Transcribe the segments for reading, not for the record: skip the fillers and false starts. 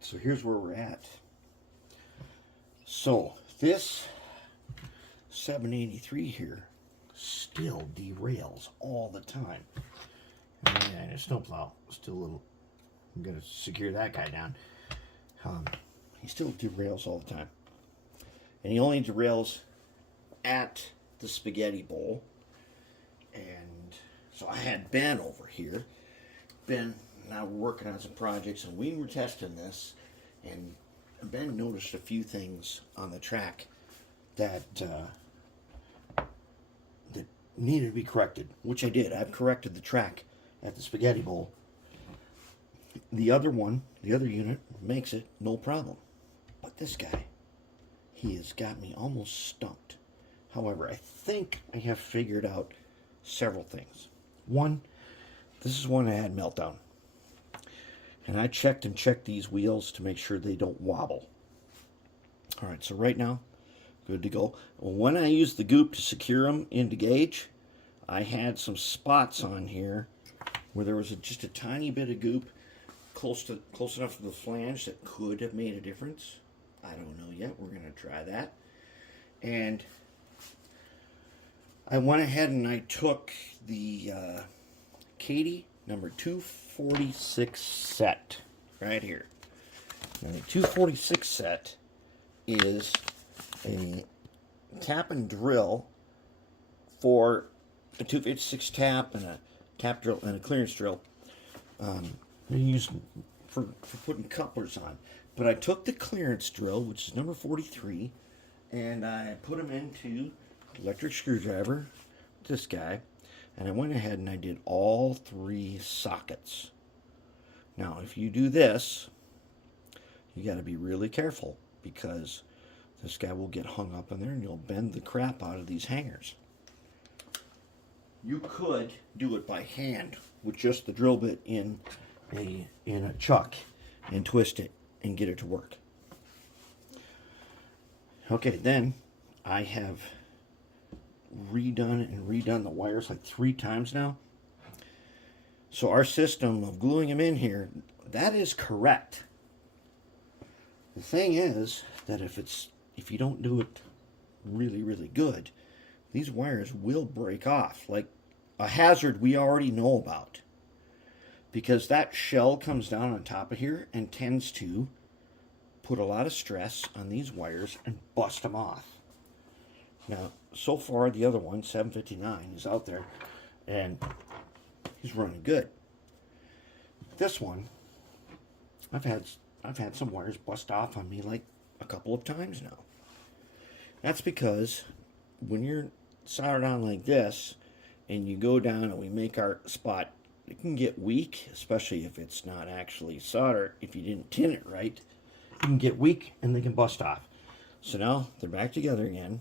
So here's where we're at. So this 783 here still derails all the time. And a snowplow still a little. I'm gonna secure that guy down. He still derails all the time, and he only derails at the spaghetti bowl. And so I had Ben over here. Ben and I were working on some projects, and we were testing this, and Ben noticed a few things on the track that that needed to be corrected, which I did. I've corrected the track at the spaghetti bowl. The other one, the other unit, makes it no problem. But this guy, he has got me almost stumped. However, I think I have figured out several things. One, this is one I had meltdown. And I checked these wheels to make sure they don't wobble. Alright, so right now, good to go. When I used the goop to secure them into gauge, I had some spots on here where there was just a tiny bit of goop close enough to the flange that could have made a difference. I don't know yet. We're going to try that. And I went ahead and I took the Kato number 246 set right here. Now the 246 set is a tap and drill for a 256 tap and a tap drill and a clearance drill. They use for putting couplers on. But I took the clearance drill, which is number 43, and I put them into electric screwdriver, this guy, and I went ahead and I did all 3 sockets. Now, if you do this, you got to be really careful because this guy will get hung up in there and you'll bend the crap out of these hangers. You could do it by hand with just the drill bit in a chuck and twist it and get it to work. Okay, then I have redone the wires like 3 times now. So our system of gluing them in here, that is correct. The thing is that if you don't do it really, really good, these wires will break off. Like a hazard we already know about. Because that shell comes down on top of here and tends to put a lot of stress on these wires and bust them off. Now, so far the other one, 759, is out there and he's running good. This one, I've had some wires bust off on me like a couple of times now. That's because when you're soldered on like this and you go down and we make our spot, it can get weak, especially if it's not actually solder. If you didn't tin it right, it can get weak and they can bust off. So now they're back together again.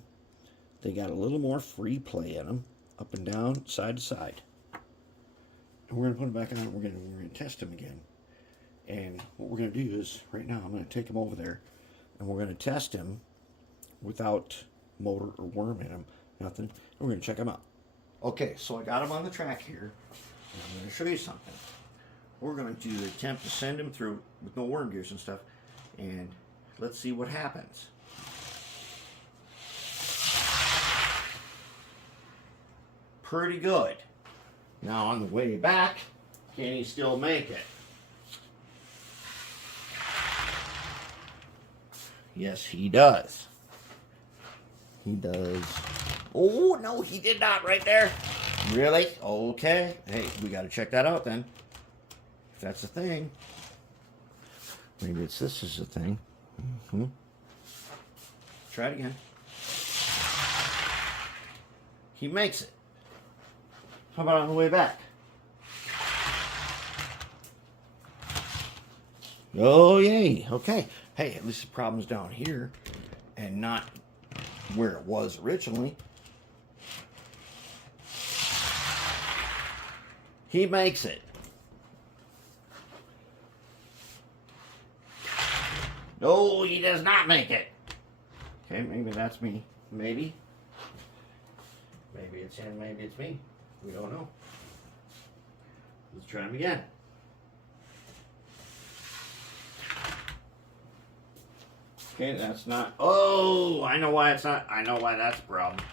They got a little more free play in them, up and down, side to side. And we're going to put them back on. We're going to test them again. And what we're going to do is, right now, I'm going to take them over there, and we're going to test them without motor or worm in them, nothing. And we're going to check them out. Okay, so I got them on the track here. I'm going to show you something. We're going to attempt to send them through with no worm gears and stuff, and let's see what happens. Pretty good. Now on the way back, can he still make it? Yes, he does. He does. Oh, no, he did not right there. Really? Okay. Hey, we got to check that out then. If that's a thing. Maybe it's this is a thing. Try it again. He makes it. How about on the way back? Oh, yay. Okay. Hey, at least the problem's down here and not where it was originally. He makes it. No, he does not make it. Okay, maybe that's me. Maybe. Maybe it's him, maybe it's me. We don't know. Let's try him again. Okay, that's not. Oh, I know why it's not. I know why that's a problem.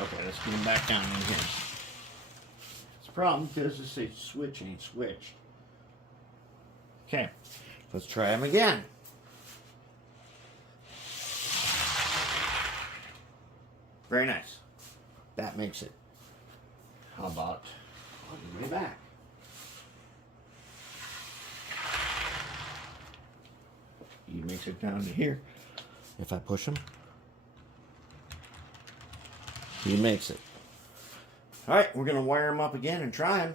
Okay, let's get him back down again. It's a problem because this switch ain't switched. Okay, let's try him again. Very nice. That makes it. How about on the way back? He makes it down to here. If I push him, he makes it. All right, we're going to wire him up again and try him.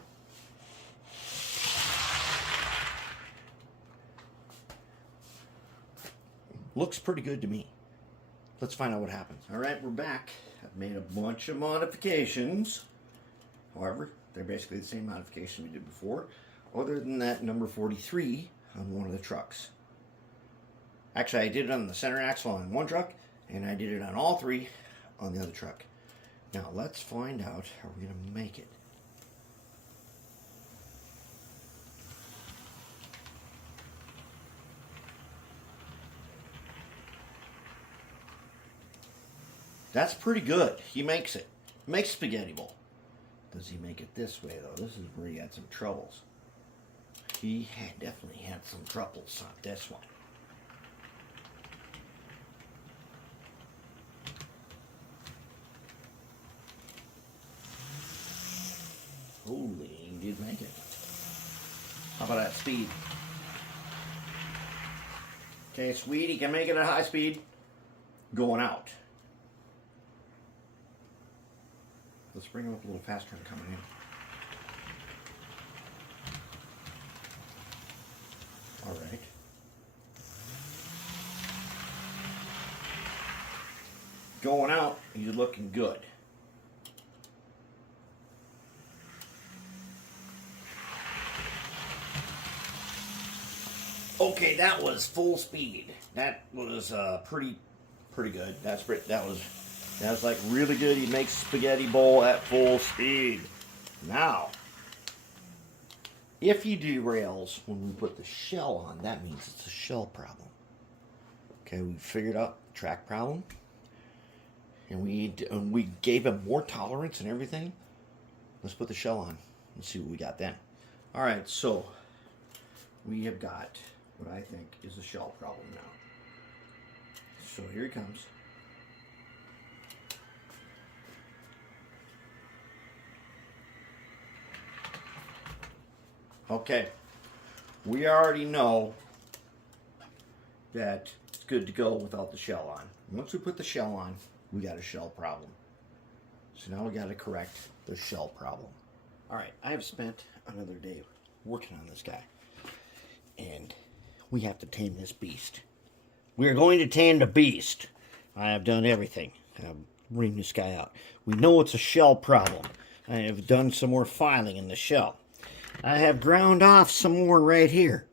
Looks pretty good to me. Let's find out what happens. All right, we're back. I've made a bunch of modifications. However, they're basically the same modification we did before, other than that number 43 on one of the trucks. Actually, I did it on the center axle on one truck, and I did it on all three on the other truck. Now, let's find out how we're going to make it. That's pretty good. He makes it. Makes spaghetti bowl. Does he make it this way, though? This is where he had some troubles. He definitely had some troubles on this one. Holy, he did make it. How about that speed? Okay, sweet, he can make it at high speed. Going out. Let's bring him up a little faster and coming in. All right. Going out, he's looking good. Okay, that was full speed. That was pretty good. That was like really good. He makes spaghetti bowl at full speed. Now, if he derails when we put the shell on, that means it's a shell problem. Okay, we figured out the track problem, and we gave him more tolerance and everything. Let's put the shell on and see what we got then. All right, so we have got what I think is a shell problem now. So here he comes. Okay, we already know that it's good to go without the shell on. Once we put the shell on, we got a shell problem. So now we got to correct the shell problem. All right, I have spent another day working on this guy, and we have to tame this beast. We are going to tame the beast. I have done everything. I've reamed this guy out. We know it's a shell problem. I have done some more filing in the shell. I have ground off some more right here.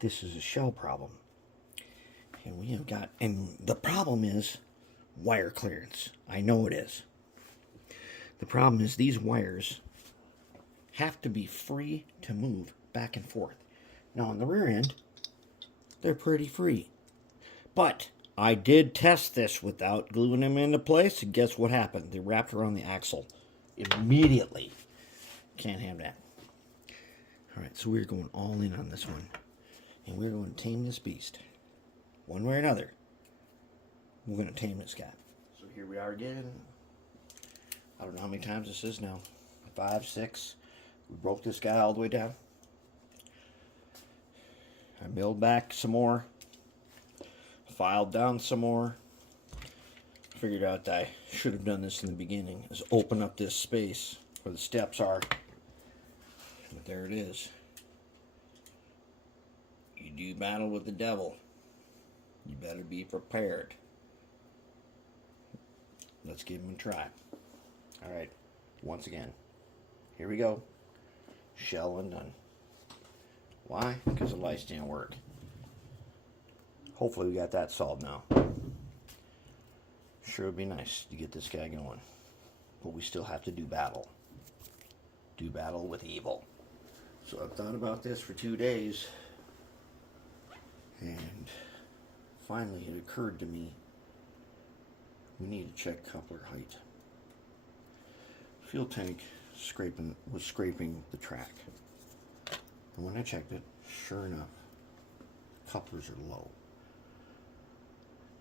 This is a shell problem. And we have got, and the problem is wire clearance. I know it is. The problem is these wires have to be free to move back and forth. Now on the rear end, they're pretty free. But I did test this without gluing them into place, and guess what happened? They wrapped around the axle immediately. Can't have that. Alright, so we're going all in on this one. And we're going to tame this beast. One way or another. We're going to tame this guy. So here we are again. I don't know how many times this is now. 5, 6. We broke this guy all the way down. I milled back some more. Filed down some more. Figured out that I should have done this in the beginning. Is open up this space where the steps are. But there it is. You do battle with the devil. You better be prepared. Let's give him a try. Alright, once again. Here we go. Shell undone. Why? Because the lights didn't work. Hopefully we got that solved now. Sure would be nice to get this guy going. But we still have to do battle. Do battle with evil. So I've thought about this for 2 days. And finally it occurred to me, we need to check coupler height. Fuel tank was scraping the track. And when I checked it, sure enough, couplers are low.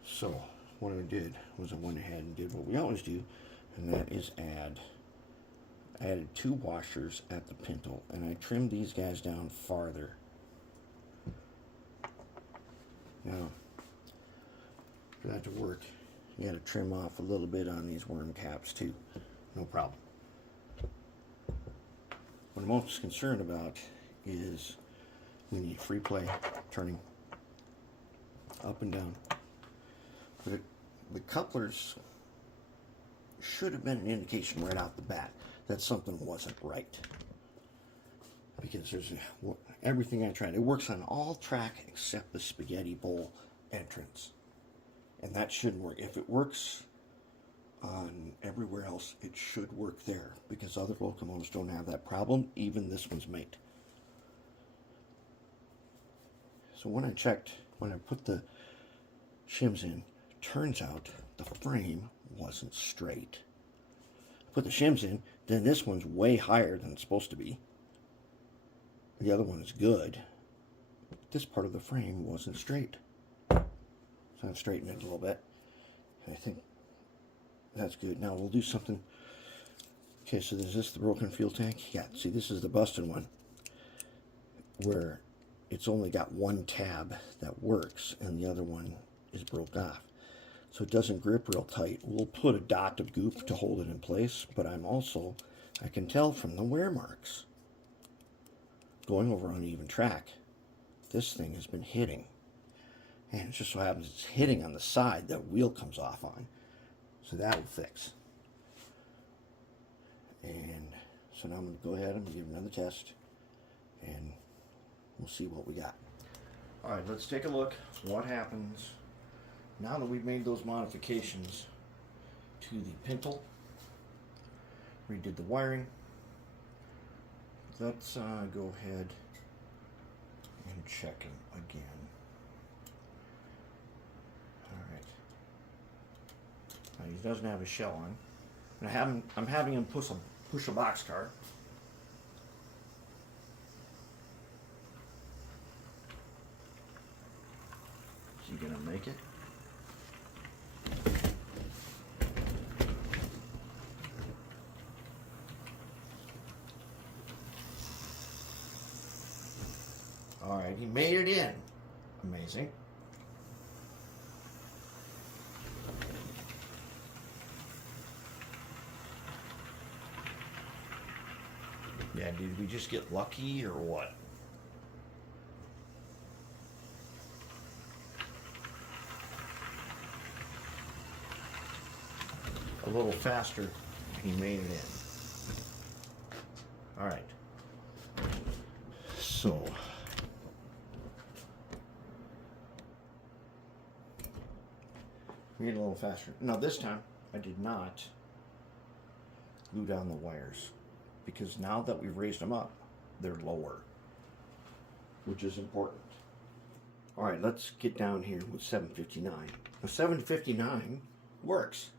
So what I did was I went ahead and did what we always do, and that is I added 2 washers at the pintle, and I trimmed these guys down farther. Now, for that to work, you got to trim off a little bit on these worm caps too. No problem. What I'm most concerned about is we need free play, turning up and down. But the couplers should have been an indication right out the bat that something wasn't right. Because there's everything I tried. It works on all track except the spaghetti bowl entrance. And that should work. If it works on everywhere else, it should work there. Because other locomotives don't have that problem. Even this one's made. So when I put the shims in, turns out the frame wasn't straight. Put the shims in, then this one's way higher than it's supposed to be. The other one is good. This part of the frame wasn't straight. So I've straightened it a little bit. I think that's good. Now we'll do something. Okay, so is this the broken fuel tank? Yeah, see, this is the busted one, where it's only got one tab that works and the other one is broke off. So it doesn't grip real tight. We'll put a dot of goop to hold it in place, but I can tell from the wear marks, going over uneven track, this thing has been hitting. And it just so happens it's hitting on the side that wheel comes off on. So that will fix. And so now I'm going to go ahead and give it another test, and we'll see what we got. All right, let's take a look what happens now that we've made those modifications to the pintle, redid the wiring. Let's go ahead and check him again. All right. Now he doesn't have a shell on. And I'm having him push a boxcar. Is he gonna make it? All right, he made it in. Amazing. Yeah, did we just get lucky or what? A little faster, he made it in. All right. So, made it a little faster. Now this time, I did not glue down the wires, because now that we've raised them up, they're lower, which is important. All right, let's get down here with 759. Now 759 works.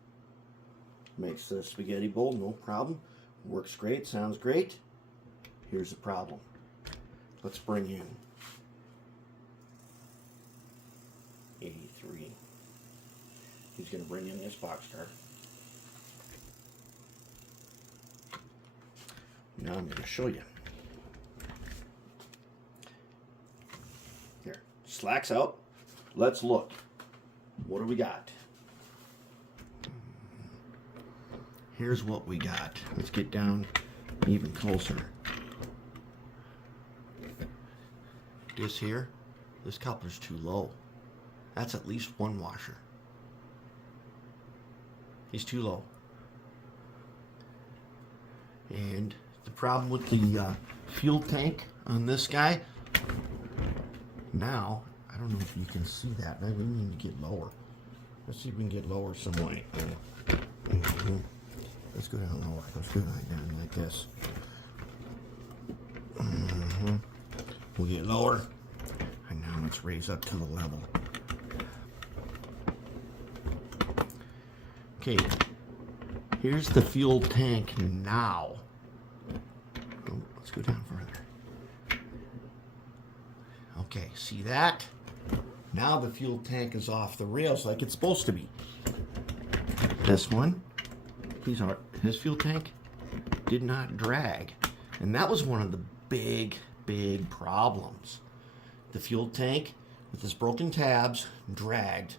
Makes the spaghetti bowl, no problem. Works great, sounds great. Here's the problem. Let's bring in 83. He's going to bring in this boxcar. Now I'm going to show you. Here, slacks out. Let's look. What do we got? Here's what we got. Let's get down even closer. This coupler's too low. That's at least one washer. He's too low. And the problem with the fuel tank on this guy, now, I don't know if you can see that. Maybe we need to get lower. Let's see if we can get lower some way. Let's go down lower. Let's go down like this. We'll get lower. And now let's raise up to the level. Okay, here's the fuel tank now. Oh, let's go down further. Okay, see that? Now the fuel tank is off the rails like it's supposed to be. This one, his fuel tank did not drag. And that was one of the big problems. The fuel tank with its broken tabs dragged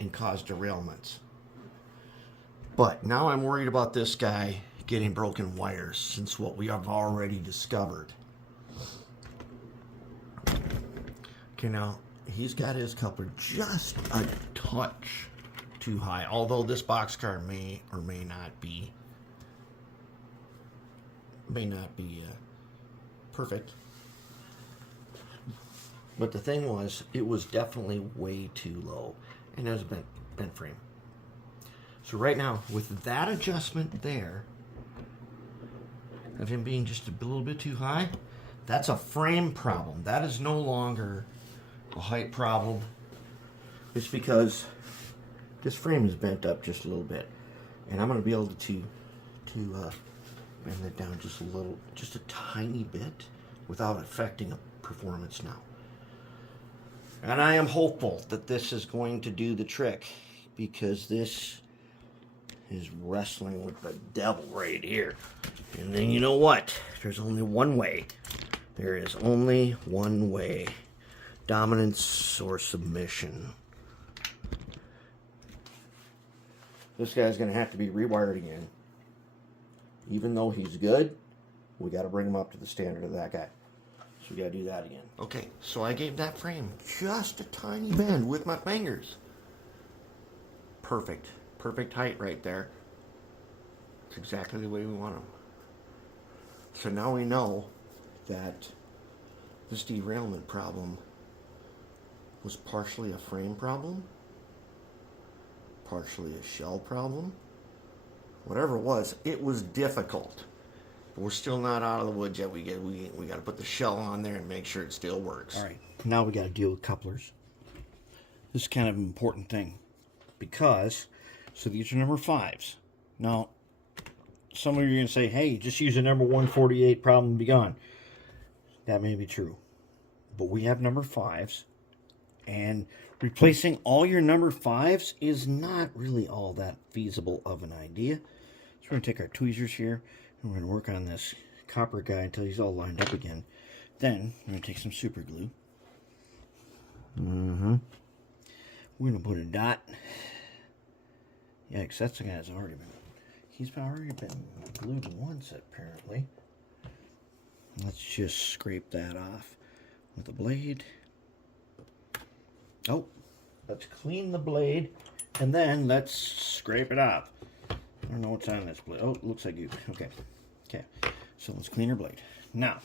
and caused derailments. But now I'm worried about this guy getting broken wires, since what we have already discovered. Okay, now he's got his coupler just a touch too high, although this boxcar may or may not be perfect. But the thing was, it was definitely way too low, and it was a bent frame. So right now, with that adjustment there, of him being just a little bit too high, that's a frame problem. That is no longer a height problem. It's because this frame is bent up just a little bit, and I'm going to be able to bend it down just a little, just a tiny bit, without affecting a performance now. And I am hopeful that this is going to do the trick, because this is wrestling with the devil right here. And then you know what? There's only one way. There is only one way. Dominance or submission. This guy's going to have to be rewired again. Even though he's good, we got to bring him up to the standard of that guy. So we got to do that again. Okay, so I gave that frame just a tiny bend with my fingers. Perfect. Perfect height right there. It's exactly the way we want them. So now we know that this derailment problem was partially a frame problem, partially a shell problem. Whatever it was difficult. But we're still not out of the woods yet. We got to put the shell on there and make sure it still works. All right, now we got to deal with couplers. This is kind of an important thing, because so these are number 5s. Now, some of you are going to say, hey, just use a number 148, problem and be gone. That may be true. But we have number 5s, and replacing all your number 5s is not really all that feasible of an idea. So we're going to take our tweezers here, and we're going to work on this copper guy until he's all lined up again. Then we're going to take some super glue. We're going to put a dot. Yeah, because that's the guy that's already been... He's already been glued once, apparently. Let's just scrape that off with a blade. Oh, let's clean the blade, and then let's scrape it off. I don't know what's on this blade. Oh, it looks like you. Okay. Okay. So let's clean our blade. Now,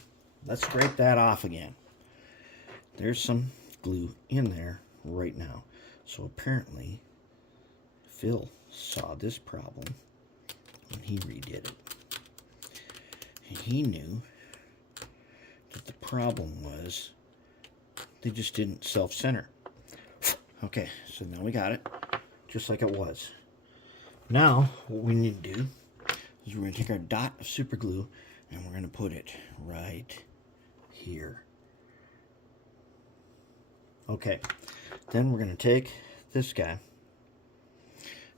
let's scrape that off again. There's some glue in there right now. So apparently, Phil saw this problem when he redid it. And he knew that the problem was they just didn't self-center. Okay, so now we got it, just like it was. Now, what we need to do is we're going to take our dot of super glue and we're going to put it right here. Okay, then we're going to take this guy.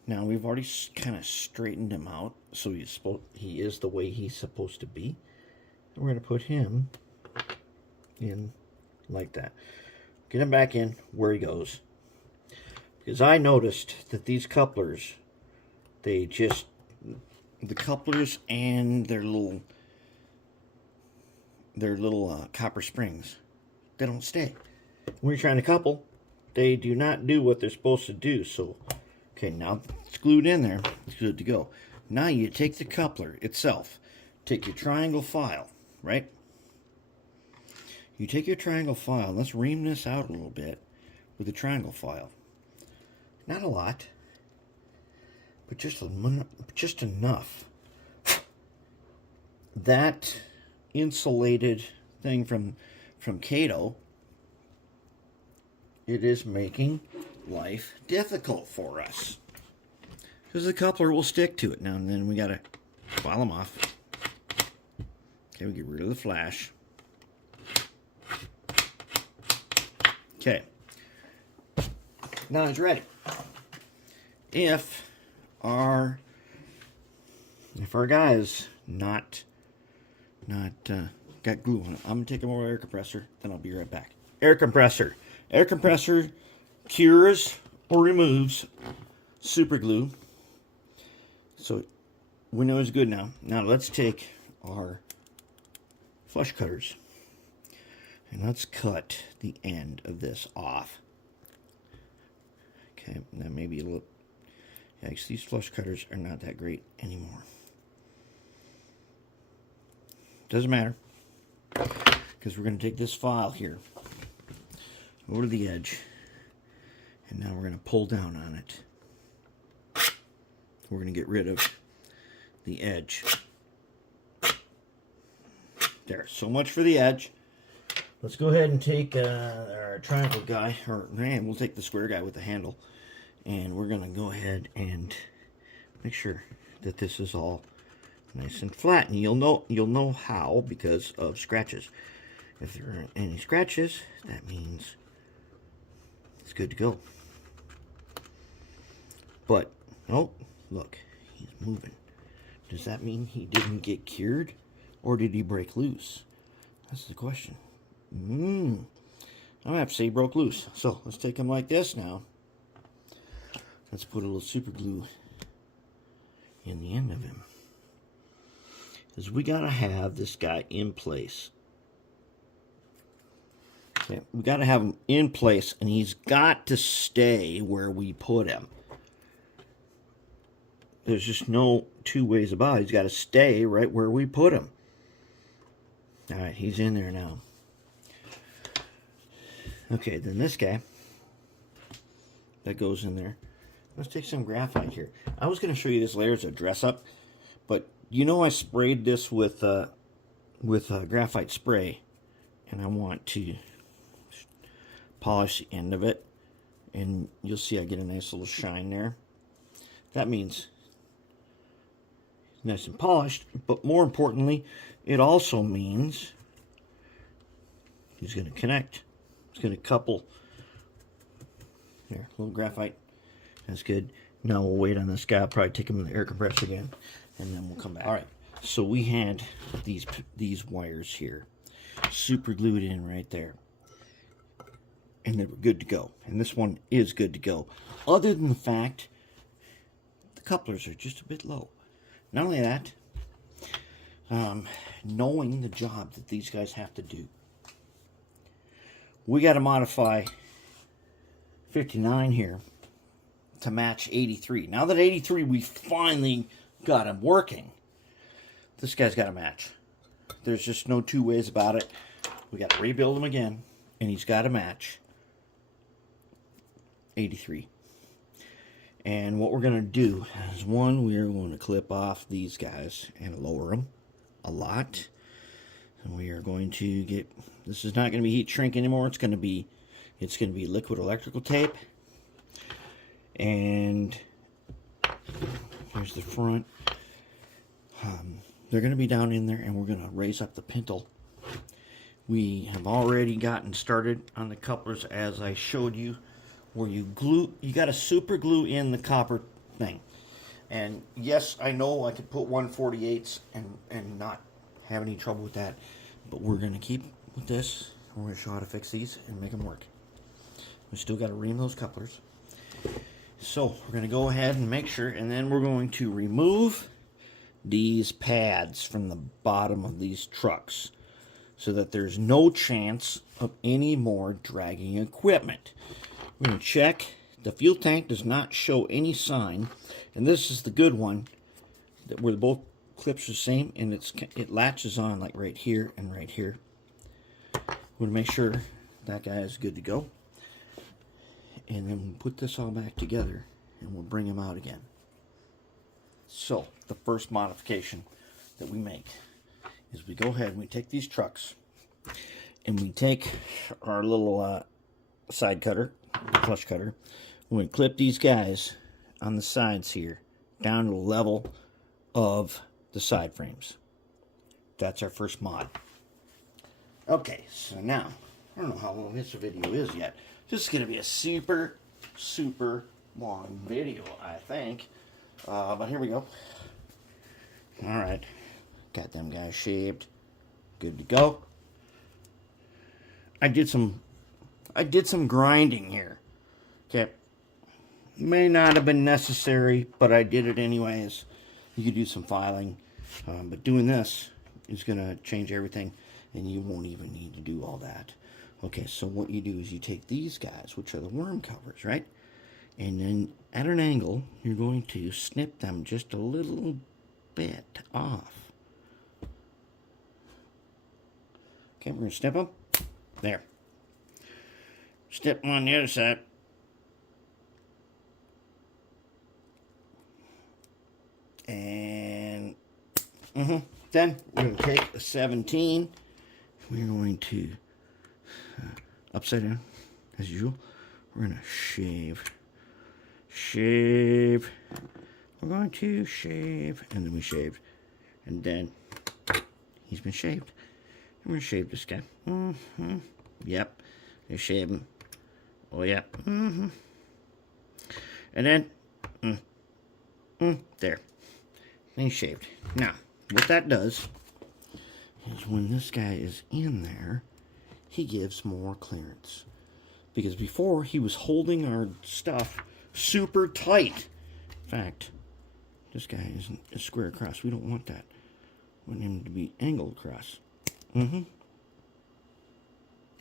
Now, we've already kind of straightened him out, so he is the way he's supposed to be. And we're going to put him in like that. Get him back in where he goes. Because I noticed that these couplers, the couplers and their little copper springs, they don't stay. When you're trying to couple, they do not do what they're supposed to do. So, okay, now it's glued in there. It's good to go. Now you take the coupler itself, take your triangle file, right? You take your triangle file. Let's ream this out a little bit with the triangle file. Not a lot, but just enough. That insulated thing from Kato, it is making life difficult for us. because the coupler will stick to it. Now and then we got to file them off. Okay, we get rid of the flash. Okay. Now it's ready. If our guy is not got glue on it, I'm gonna take him over to air compressor, then I'll be right back. Air compressor. Air compressor cures or removes super glue. So we know it's good now. Now let's take our flush cutters and let's cut the end of this off. Okay, now maybe a little. Yeah, these flush cutters are not that great anymore. Doesn't matter, because we're going to take this file here over to the edge, and now we're going to pull down on it. We're going to get rid of the edge. There, so much for the edge. Let's go ahead and take our triangle guy, or man, we'll take the square guy with the handle, and we're going to go ahead and make sure that this is all nice and flat. And you'll know how, because of scratches. If there aren't any scratches, that means it's good to go. But oh, look, he's moving. Does that mean he didn't get cured, or did he break loose? That's the question. I'm gonna have to say he broke loose. So let's take him like this now. Let's put a little super glue in the end of him, because we gotta have this guy in place. Okay, we gotta have him in place, and he's got to stay where we put him. There's just no two ways about it. He's got to stay right where we put him. All right, he's in there now. Okay, then this guy that goes in there. Let's take some graphite here. I was going to show you this later as a dress up, but you know I sprayed this with graphite spray, and I want to polish the end of it, and you'll see I get a nice little shine there. That means it's nice and polished, but more importantly, it also means he's going to connect. It's going to couple. There, a little graphite. That's good. Now we'll wait on this guy. I'll probably take him in the air compressor again, and then we'll come back. All right. So we had these wires here, super glued in right there, and they were good to go. And this one is good to go, other than the fact the couplers are just a bit low. Not only that, knowing the job that these guys have to do, we got to modify 59 here to match 83. Now that 83, we finally got him working, this guy's got to match. There's just no two ways about it. We got to rebuild him again, and he's got to match 83. And what we're going to do is, one, we are going to clip off these guys and lower them a lot. And we are going to get, this is not going to be heat shrink anymore. It's going to be liquid electrical tape. And here's the front. They're going to be down in there, and we're going to raise up the pintle. We have already gotten started on the couplers, as I showed you, where you got to super glue in the copper thing. And yes, I know I could put 1/48 and not have any trouble with that, but we're going to keep with this. We're going to show how to fix these and make them work. We still got to ream those couplers. So we're going to go ahead and make sure, and then we're going to remove these pads from the bottom of these trucks so that there's no chance of any more dragging equipment. We're going to check. The fuel tank does not show any sign, and this is the good one, where both clips are the same, and it latches on like right here and right here. We're going to make sure that guy is good to go. And then we'll put this all back together, and we'll bring him out again. So, the first modification that we make is we go ahead and we take these trucks, and we take our little side cutter, flush cutter, and we clip these guys on the sides here down to the level of the side frames. That's our first mod. Okay, so now, I don't know how long this video is yet. This is going to be a super, super long video, I think. But here we go. Alright, got them guys shaved. Good to go. I did some grinding here. Okay. May not have been necessary, but I did it anyways. You could do some filing. But doing this is going to change everything, and you won't even need to do all that. Okay, so what you do is you take these guys, which are the worm covers, right? And then at an angle, you're going to snip them just a little bit off. Okay, we're going to snip them. There. Snip them on the other side. And then we're going to take a 17. We're going to, upside down, as usual, we're going to shave. Shave. We're going to shave. And then we shaved. And then he's been shaved. And we're going to shave this guy. Yep. You shave him. Oh, yeah. And then, there. And he's shaved. Now, what that does is when this guy is in there, he gives more clearance. Because before, he was holding our stuff super tight. In fact, this guy isn't a square across. We don't want that. We want him to be angled across.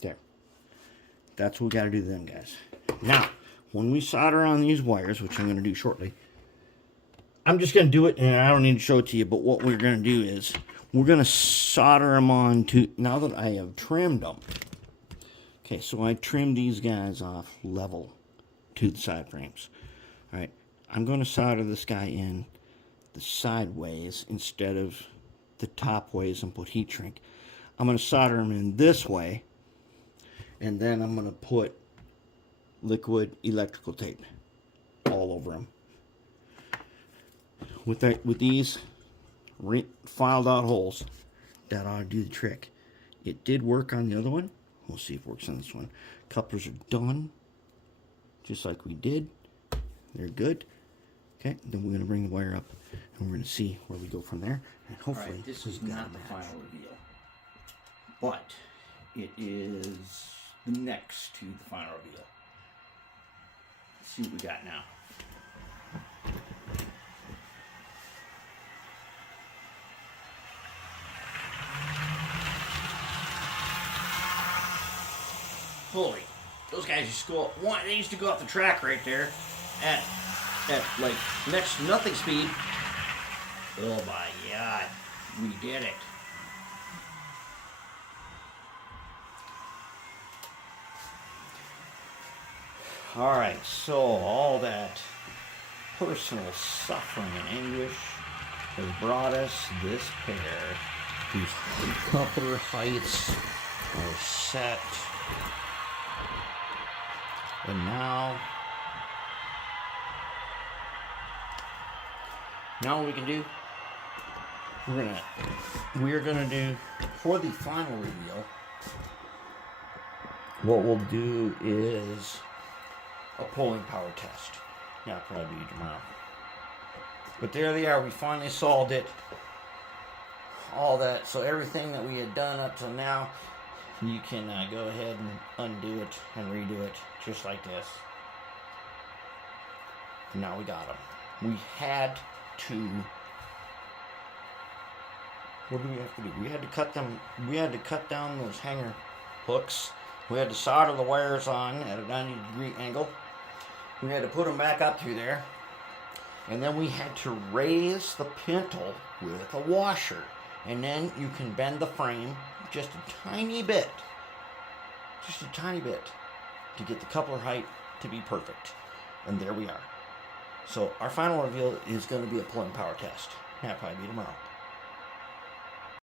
There. That's what we got to do to them guys. Now, when we solder on these wires, which I'm going to do shortly, I'm just going to do it, and I don't need to show it to you, but what we're going to do is we're going to solder them on to, now that I have trimmed them. Okay, so I trimmed these guys off level to the side frames. All right, I'm going to solder this guy in the sideways instead of the top ways and put heat shrink. I'm going to solder them in this way, and then I'm going to put liquid electrical tape all over them. With these filed out holes, that ought to do the trick. It did work on the other one. We'll see if it works on this one. Couplers are done, just like we did. They're good. Okay, then we're going to bring the wire up, and we're going to see where we go from there. And hopefully, right, this is not the final reveal, but it is the next to the final reveal. Let's see what we got now. Holy, those guys used to go. They used to go off the track right there at like next to nothing speed. Oh my God, we did it. All right, so all that personal suffering and anguish has brought us this pair. These coupler heights are set. And now what we can do, we're gonna do for the final reveal. What we'll do is a pulling power test. Yeah, probably tomorrow. But there they are. We finally solved it. All that. So everything that we had done up to now, you can go ahead and undo it and redo it just like this. And now we got them. We had to. What do we have to do? We had to cut them. We had to cut down those hanger hooks. We had to solder the wires on at a 90-degree angle. We had to put them back up through there. And then we had to raise the pintle with a washer. And then you can bend the frame just a tiny bit. Just a tiny bit. To get the coupler height to be perfect. And there we are. So our final reveal is going to be a pulling power test. That'll probably be tomorrow.